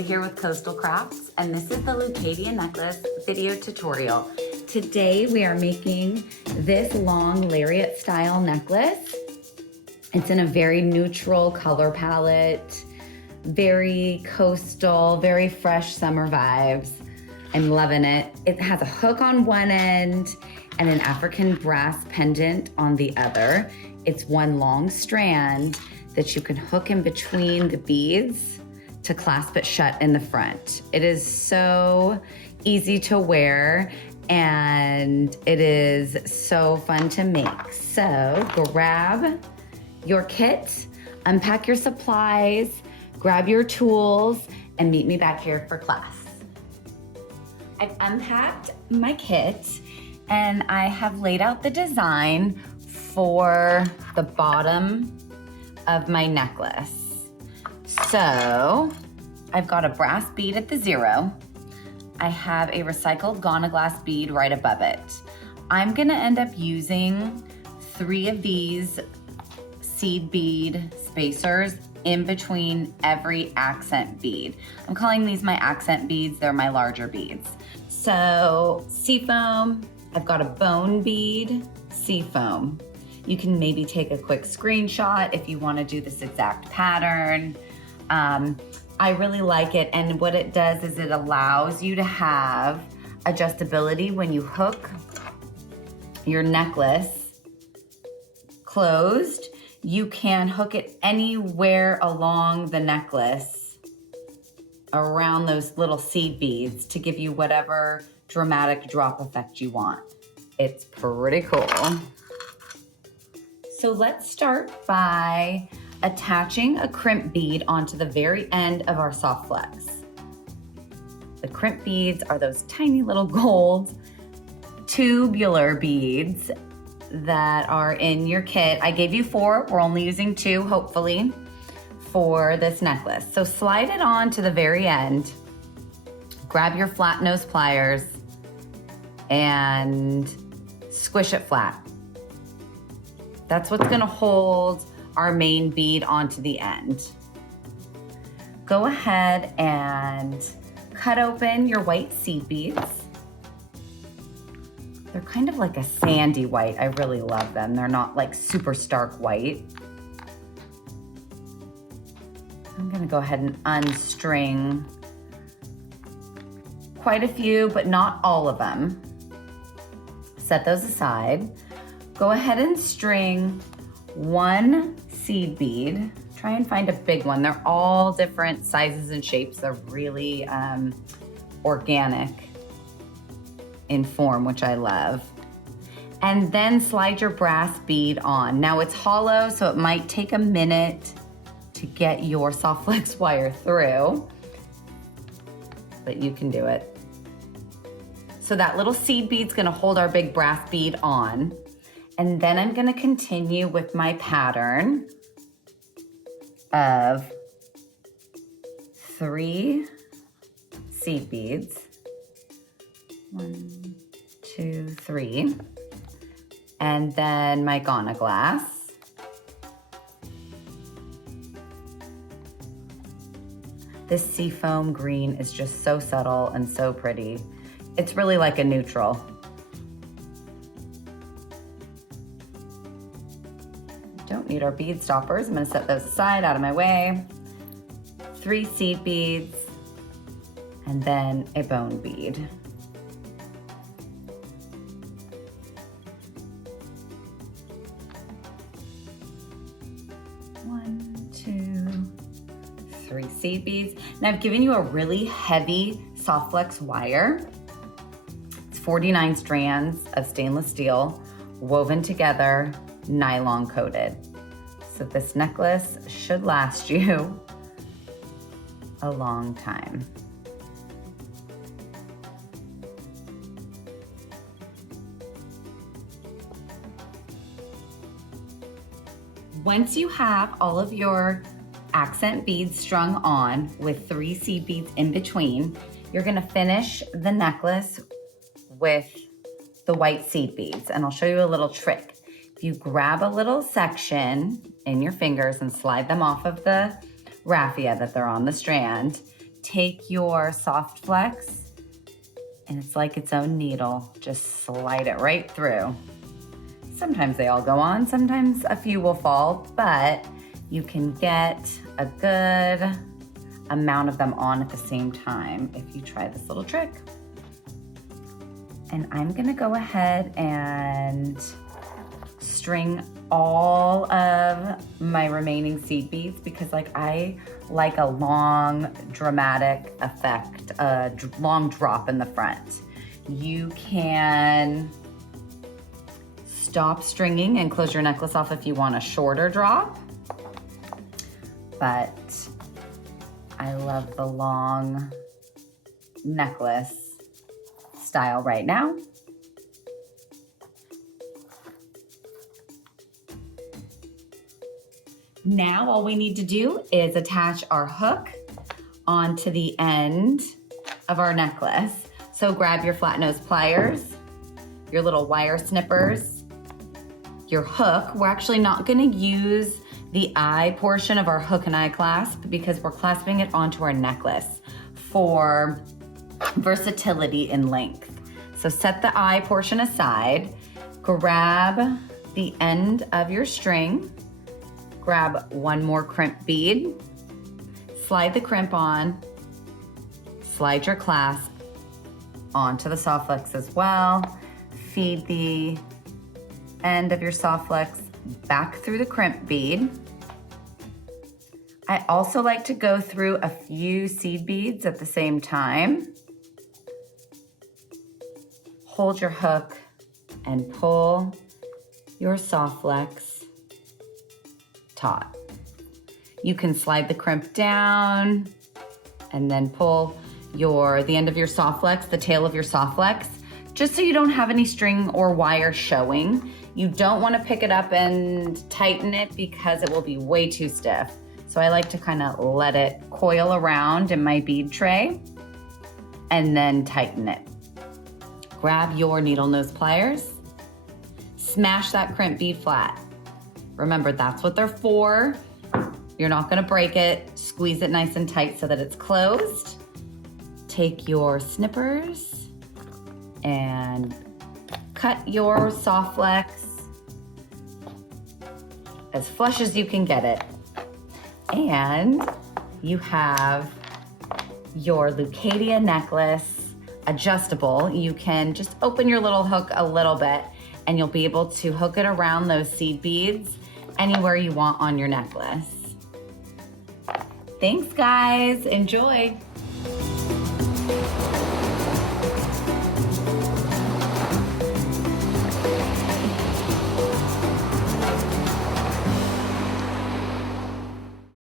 Angela here with Coastal Crafts, and this is the Leucadia necklace video tutorial. Today we are making this long lariat style necklace. It's in a very neutral color palette, very coastal, very fresh summer vibes. I'm loving it. It has a hook on one end and an African brass pendant on the other. It's one long strand that you can hook in between the beads to clasp it shut in the front. It is so easy to wear and it is so fun to make. So grab your kit, unpack your supplies, grab your tools, and meet me back here for class. I've unpacked my kit and I have laid out the design for the bottom of my necklace. So I've got a brass bead at the 0. I have a recycled Ghana glass bead right above it. I'm gonna end up using 3 of these seed bead spacers in between every accent bead. I'm calling these my accent beads. They're my larger beads. So seafoam, I've got a bone bead, seafoam. You can maybe take a quick screenshot if you want to do this exact pattern. I really like it, and what it does is it allows you to have adjustability when you hook your necklace closed. You can hook it anywhere along the necklace around those little seed beads to give you whatever dramatic drop effect you want. It's pretty cool. So let's start by attaching a crimp bead onto the very end of our soft flex. The crimp beads are those tiny little gold tubular beads that are in your kit. I gave you 4, we're only using 2, hopefully, for this necklace. So slide it on to the very end, grab your flat nose pliers, and squish it flat. That's what's gonna hold our main bead onto the end. Go ahead and cut open your white seed beads. They're kind of like a sandy white. I really love them. They're not like super stark white. I'm gonna go ahead and unstring quite a few, but not all of them. Set those aside. Go ahead and string 1 seed bead. Try and find a big one. They're all different sizes and shapes. They're really organic in form, which I love. And then slide your brass bead on. Now it's hollow, so it might take a minute to get your soft flex wire through, but you can do it. So that little seed bead's gonna hold our big brass bead on. And then I'm gonna continue with my pattern of 3 seed beads. 1, 2, 3. And then my Ghana glass. This seafoam green is just so subtle and so pretty. It's really like a neutral. Don't need our bead stoppers. I'm gonna set those aside, out of my way. 3 seed beads, and then a bone bead. One, 2, 3 seed beads. Now I've given you a really heavy soft flex wire. It's 49 strands of stainless steel woven together, nylon coated. So this necklace should last you a long time. Once you have all of your accent beads strung on with 3 seed beads in between, you're gonna finish the necklace with the white seed beads. And I'll show you a little trick. If you grab a little section in your fingers and slide them off of the raffia that they're on the strand, take your soft flex, and it's like its own needle. Just slide it right through. Sometimes they all go on, sometimes a few will fall, but you can get a good amount of them on at the same time if you try this little trick. And I'm gonna go ahead and string all of my remaining seed beads because I like a long dramatic effect, a long drop in the front. You can stop stringing and close your necklace off if you want a shorter drop, but I love the long necklace style right now. Now all we need to do is attach our hook onto the end of our necklace. So grab your flat nose pliers, your little wire snippers, your hook. We're actually not gonna use the eye portion of our hook and eye clasp because we're clasping it onto our necklace for versatility in length. So set the eye portion aside, grab the end of your string, grab one more crimp bead, slide the crimp on, slide your clasp onto the soft flex as well, feed the end of your soft flex back through the crimp bead. I also like to go through a few seed beads at the same time. Hold your hook and pull your soft flex taut. You can slide the crimp down and then pull the end of your soft flex, the tail of your soft flex, just so you don't have any string or wire showing. You don't want to pick it up and tighten it because it will be way too stiff. So I like to kind of let it coil around in my bead tray and then tighten it. Grab your needle nose pliers, smash that crimp bead flat. Remember, that's what they're for. You're not gonna break it. Squeeze it nice and tight so that it's closed. Take your snippers and cut your soft flex as flush as you can get it. And you have your Leucadia necklace, adjustable. You can just open your little hook a little bit and you'll be able to hook it around those seed beads anywhere you want on your necklace. Thanks guys, enjoy.